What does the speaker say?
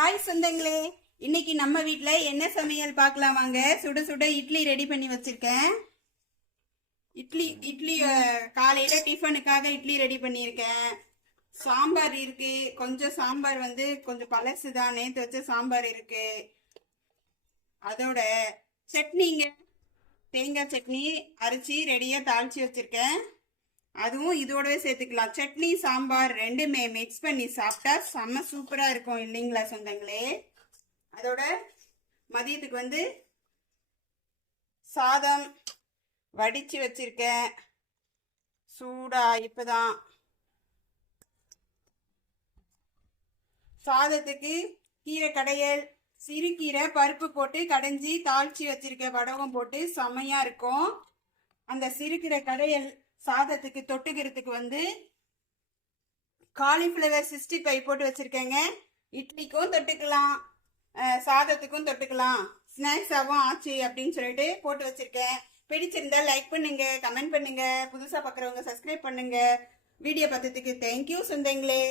Hi சொந்தங்களே, இன்னைக்கு நம்ம வீட்ல என்ன சமையல் பார்க்கலாம் வாங்க. சுட சுட இட்லி ரெடி பண்ணி வச்சிருக்கேன். இட்லி காலையில டிஃபனுக்காக இட்லி ரெடி பண்ணியிருக்கேன். சாம்பார் இருக்கு. கொஞ்சம் சாம்பார் கொஞ்சம் பழசு தான், நேற்று வச்ச சாம்பார் இருக்கு. அதோட சட்னிங்க, தேங்காய் சட்னி அரைச்சி ரெடியா தாளிச்சு வச்சிருக்கேன். அதுவும் இதோடவே சேர்த்துக்கலாம். சட்னி சாம்பார் ரெண்டுமே மிக்ஸ் பண்ணி சாப்பிட்டா செம்ம சூப்பரா இருக்கும் இல்லைங்களா சொந்தங்களே. அதோட மதியத்துக்கு சாதம் வடிச்சு வச்சிருக்கேன். சூடா இப்பதான் சாதத்துக்கு கீரை கடையல், சிறுகீரை பருப்பு போட்டு கடைஞ்சி தாளிச்சு வச்சிருக்க வடகம் போட்டு செமையா இருக்கும். அந்த சிறுகீரை கடையல் சாதத்துக்கு தொட்டுக்கிறதுக்கு காலிஃப்ளவர் 65 போட்டு வச்சிருக்கேங்க. இட்லிக்கும் தொட்டுக்கலாம், சாதத்துக்கும் தொட்டுக்கலாம், ஸ்நாக்ஸாகவும் ஆச்சு அப்படின்னு சொல்லிட்டு போட்டு வச்சிருக்கேன். பிடிச்சிருந்தா லைக் பண்ணுங்க, கமெண்ட் பண்ணுங்க, புதுசா பார்க்குறவங்க சப்ஸ்கிரைப் பண்ணுங்க. வீடியோ பார்த்ததுக்கு தேங்க்யூ சொந்தங்களே.